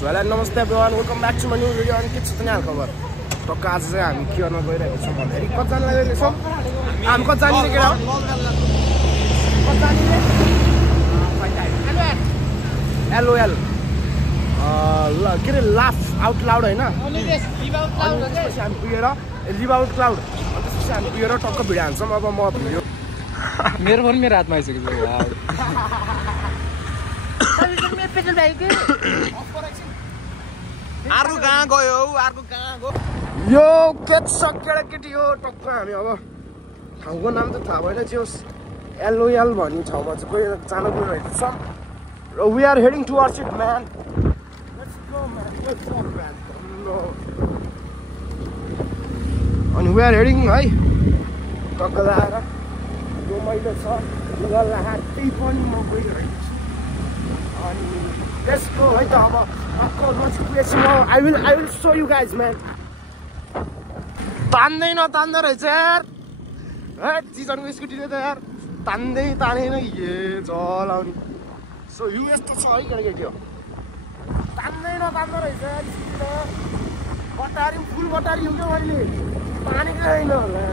Hello, namaste everyone. Welcome back to my new video. अनि के छ त नि हाल खबर टक्क आज चाहिँ हामी के गर्न गइरहेको छौं भन्दाखेरि कता जान लागेको छौं हामी कता जाने के हो कता जाने LOL ल के रे लाफ आउट लाउड हैन हामी पुगेर लिभ आउट क्लाउड अनि त्यसपछि हामी पुगेर टक्क भिडियो हान्छौं अब म भिडियो मेरो फोन मेरो हातमा आइसक्यो वाउ आरु कहाँ गयो आरु कहाँ गयो यो के सकेर केटी हो टक्क हामी अब ठाउँको नाम त थाहा भएन जोस LOL भन्ने ठाउँमा चाहिँ गएर जान गइरहेको छ र we are heading towards it man let's go man let's go man अनि we are heading है टक्क लाएर यो मैले छ लुगा लाएर त्यही पनि म गइरहेको छु अनि let's go है त अब I will show you guys man तान्दै रहेछ यार है चिजनको स्कुटीले त यार तान्दै तानेन ये चलाउने सो यो यस्तो छ है केटाकेटी हो तान्दै रहेछ स्कुटीले बटारी फुल बटारी हो क्या मैले तानेकै छैन होला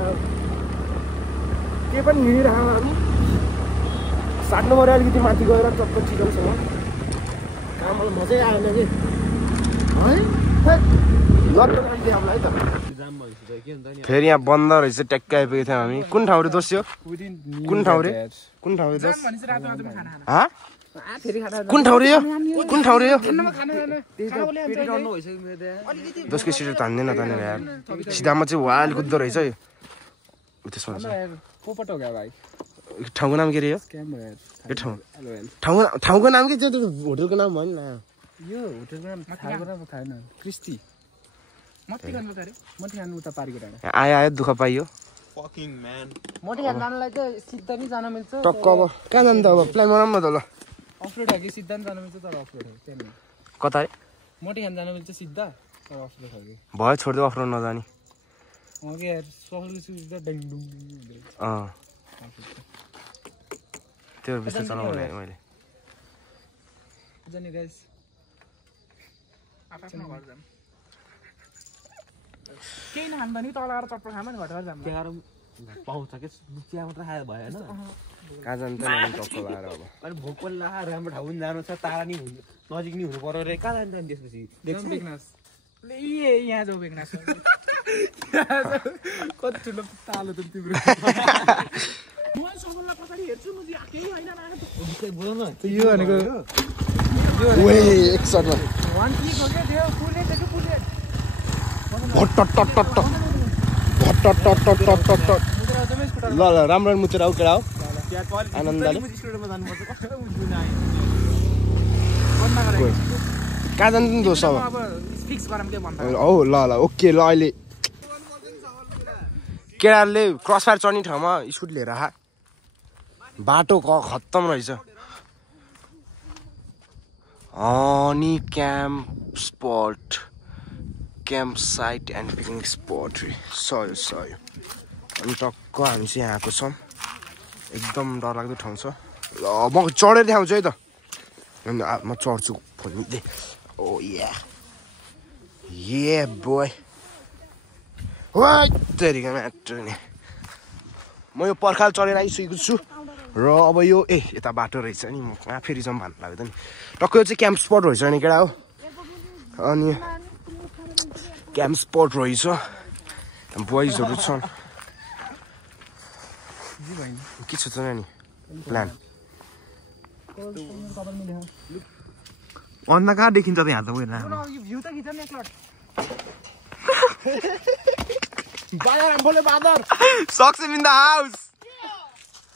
के पनि हिँडिरहेको हामी साट्नु पऱ्यो अलिकति माथि गएर टक्क चिकनसँग कामले मजै आएन कि फेरि यहाँ बन्द रहेछ ट्याक्क आइपुगेको थियौँ हामी कुन ठाउँ रे दोस्यो कुन ठाउँ रे कुन ठाउँ रे दोस् कुन ठाउँ रे यो कुन ठाउँ रे यो दोस्को सिट तान्दैन तानेर यार सिधामा चाहिँ वाल कुद्दो रहेछ यो त्यसमा ठाउँको नाम के रे यो ठाउँको नाम के होटलको नाम भन् न यो होटलको नाम थाहा छैन क्रिस्टी मति खानु त रे मति खानु त पार्के डाँडा आयो दुःख पाइयो फकिङ म्यान मति खान जानलाई चाहिँ सिधा नि जान मिल्छ टक्क अब कहाँ जानु त अब प्लान बनाउँ न त ल अफरोड हो कि सिधा नि जान मिल्छ तर अफरोड हो त्यही कता रे मति खान जान मिल्छ सिधा तर अफरोड हो कि भयो छोड्दै अफरोड नजाने ओके यार सफल सिधा डङडुङ त्यो बिस्तारै चलाउने मैले जाने गाइस केही नखान्छ नि तल आएर चप्पल खाम नि घटेर जाम त्यहाँ पाउँछ के चिया मात्र खाएर भयो हैन कहाँ जान्छ नि टक्क लाएर अब अनि भोक पनि ला राम्रो ठाउँ पनि जानु छ टाढा नि हुनु नजिक नि हुनु पर्यो रे कहाँ जान्छ नि त्यसपछि देख्छु बेगनास ले यहाँ जाऊ बेगनास कति ठुलो तालो त तिम्रो म सबैलाई पछाडी हेर्छु म केही हैन बोल न यो भनेको ओए एक शटमा वान की हो के त्यो पुले त्यो पुले ल राम्रो मुचेर आऊ केटा हो आनन्दले कहाँ जान्छ नि दोस्त अब हौ ल ओके ल अहिले केटाहरूले क्रस फायर चढ्ने ठाउँमा स्कुटी लिएर आहा बाटो खत्तम रहेछ अनि camp site and picnic spot सयो अनि टक्क हामी चाहिँ यहाँ आएको छौँ एकदम डरलाग्दो ठाउँ छ ल म चढेर देखाउँछु है त म चढ्छु फोनले ओ या बोय तेरिका म्याटर नि म यो पर्खाल चढेर आइसकेको छु र अब यो यता बाटो रहेछ नि म कहाँ फेरि जाउँ भन्नु लाग्यो त नि टक्क यो चाहिँ क्याम्प स्पट रहेछ नि केटा हो अनि क्याम्प स्पट रहेछ बोइजहरू छन् के छ त नानी प्लान अन्त कहाँ देखिन्छ त यहाँ त गएन भ्यू त खिच्छ नि एकलट बादर सक्छ इन द हाउस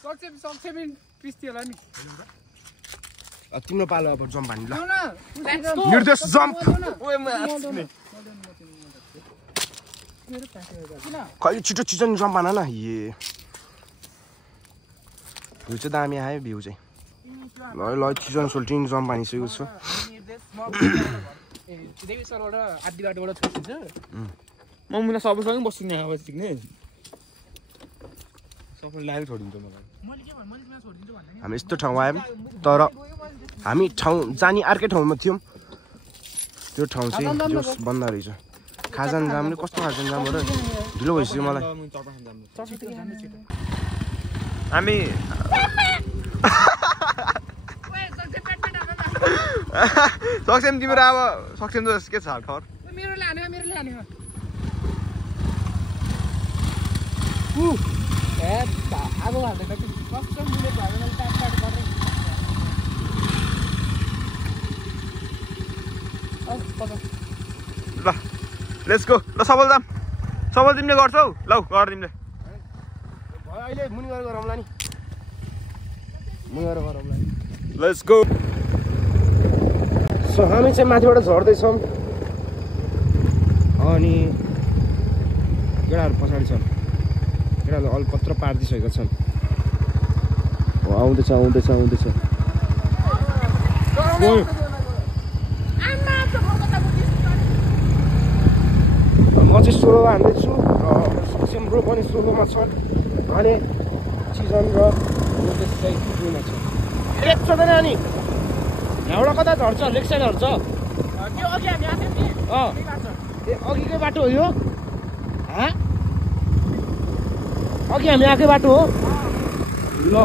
सक्छ बिन क्रिस्टी होला नि तिम्रो पालो अब जम्प हान्नु ल निर्देश जम्प खै छिटो नि जम्प हान न यो भ्यू चाहिँ दामी आयो भ्यू चाहिँ ल चिजन सोल्टिङ जम्प हानिसकेको छु म मुना सबैसँग बस्छु नि अब सिक्ने सबैले लाएर छोडिन्छ मलाई हामी यस्तो ठाउँमा आयौँ तर हामी ठाउँ जाने अर्कै ठाउँमा थियौँ त्यो ठाउँ चाहिँ जोस बन्द रहेछ खाजान जामले कस्तो खाजान जामबाट ढिलो भइसक्यो मलाई हामी सक्सेम तिम्रो अब सक्सेम त के छ खबर मेरो लाने आगो हाल्दैन कि कस्तो मुले भयो मैले टाट गर्ने ल लेट्स गो ल सबल तिमीले गर्छौ ल गर तिमीले भयो अहिले मुनि गएर गरौँला नि लेट्स गो सो हामी चाहिँ माथिबाट झर्दैछौँ अनि केटाहरू पछाडि छन् केटाहरूले अलपत्र पारिदिइसकेका छन् आउँदैछ म चाहिँ सोलो हान्दैछु र सक्सेम ब्रो पनि सोलोमा छ अनि चिजन र लोकेश चाहिँ दुईमा छ एक छ त नानी यहाँबाट कता झर्छ लेफ्ट साइड झर्छ अघिकै बाटो हो यो अघि हामी आएकै बाटो हो ल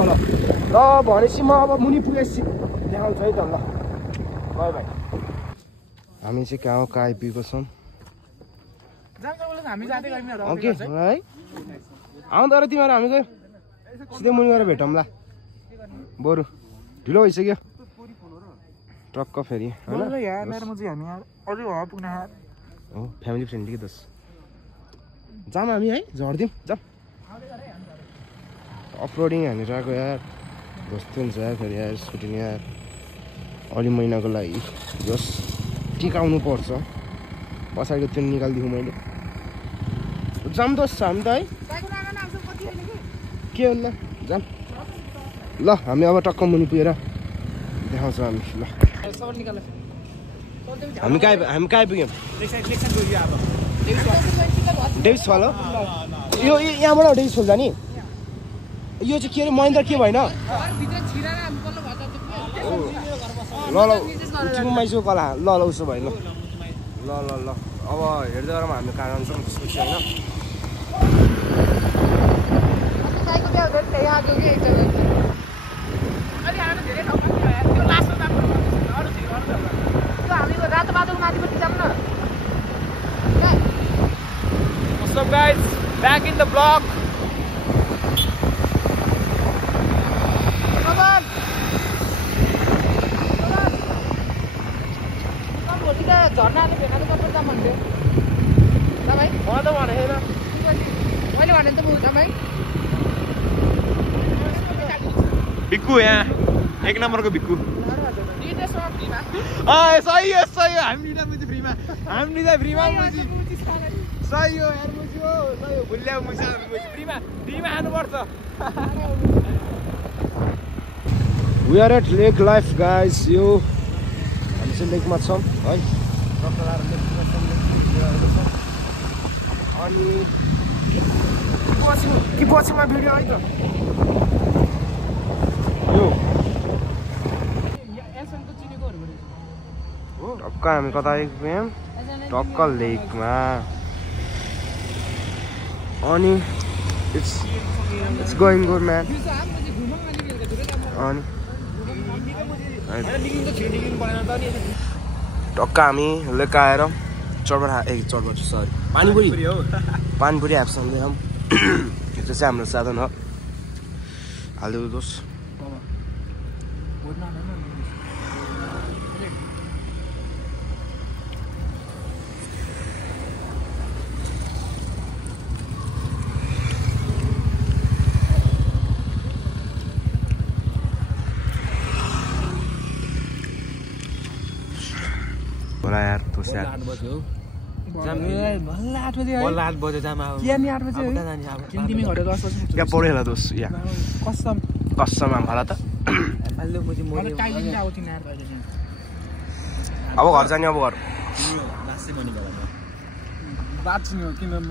भनेपछि म अब मुनि पुगेपछि देखाउँछु है त ल बाई भाइ हामी चाहिँ कहाँ आइपुगेको छौँ ओके है आउँदा र तिमीहरू हामी गयो सिधै मुनि गएर भेटौँ ल बरु ढिलो भइसक्यो टक्क फेरि हो फ्यामिली फ्रेन्डली के दस जाम हामी है झर्दिउँ जाम अफरोडिङ हानेर आएको यार कस्तो हुन्छ यार फेरि यार स्कुटी यार अलि महिनाको लागि जस टिकाउनु पर्छ पछाडिको त्यो निकालिदिउँ मैले जाम दोस्त छ हामी त है के होला जाम ल हामी अब टक्क मुनि पुगेर देखाउँछ हामी ल हामी कहाँ आइपुग्यौँ डेभिस हल हो यो यहाँबाट डेभिस हल जाने यो चाहिँ के अरे महेन्द्र के भएन ल उठिमाइसो कला ल उसो भयो ल अब हेर्दै गरौँ हामी कहाँ जान्छौँ त्यसको चाहिँ What's up guys? Back in the vlog. Come on. झर्नाले भेट्दा त कस्तो दाम भन्थ्यो ल भाइ म त भने हैन मैले भने त बुझ्दा भाइ बिक्कु यहाँ एक नम्बरको बिक्कु सही हो हामीले मुजी फ्रीमा मुजी सही हो यार मुजी हो सही हो भुल्याउ मुजी फ्रीमा खानुपर्छ We are at Lake Life guys यो हामी चाहिँ लेकमा छौँ है अनि पछिमा भिडियो है त यो टक्क हामी कता आइपुग्यौँ टक्क लेकमा अनि इट्स गोइङ गुड म्यान अनि टक्क हामी लेक आएर चटपट सरी पानीपुरी हाप्सँदै हम त्यो चाहिँ हाम्रो साधन हो हालिदिनु दोस् होला यार तो यार 8 बजे हो भल्ला 8 बजे हो 8 बजे जाम आऊ के नि 8 बजे हो किन तिमी घरे 10 बजे या पढे होला दोस या कसम आम्हाला त अहिले मुजी मलाई टाइम आउ तिन यार अब घर जाने अब घर बासी बनी गयो बाच्ने हो किन म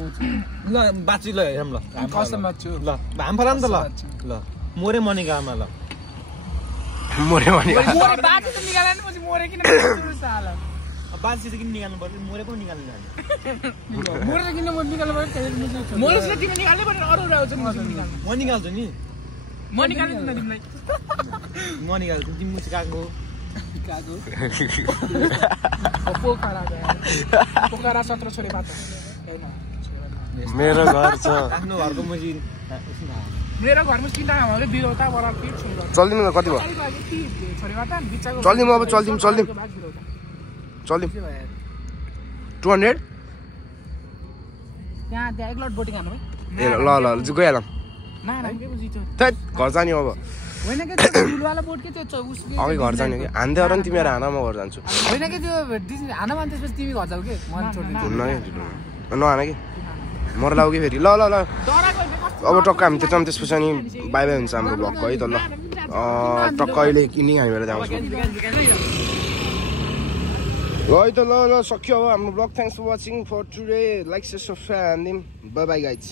ल बाची ल हेरम ल कसम बाच्छु ल हाम फलाम त ल मोरे मनी गामा ल मोरे बाच्छु त निकाल्न मुजी मोरे किन बाच्छु साला बाजी चाहिँ किन निकाल्नु पर्छ मोरे पनि निकाल्नु जाने मोर चाहिँ किन निकाल्नु पर्यो मोर चाहिँ तिमी निकाल्नै पर्दैन अरू आउँछ म निकाल्नु म निकाल्छु नि म निकाल्दिन तिमीलाई म निकाल्छु तिमी मुसी कागो पोखरा 17 छोरे बात मेरो घर छ आफ्नो घरको मुसी मेरो घरमा किन हामीले बिरौता बराबर के छोरा चल्दिनु न कति भयो छोरेबाट बिचाको चल्दिम अब चल्दिम 200 त्यहाँ एक लट बोटिङ हान्नु ए ल गइहालौँ न के बुझितो थैट घर जाने अब होइन के त्यो ठुलवाला बोट के त्यो उसले अघि घर जाने कि हान्दै अरे नि तिमीहरू हान म घर जान्छु होइन के त्यो हान मान त्यसपछि तिमी घर जाऊ के मन छोड्दिन्छु हुन्न कि नहान कि मर लाऊ कि फेरि ल अब टक्क हामी त्यता त्यसपछि अनि बाई बाई हुन्छ हाम्रो भ्लगको है त ल टक्क अहिले किनि हामीबाट जाउँछौँ है त ल सक्यो अब हाम्रो blog thanks for watching for today like subscribe and bye bye guys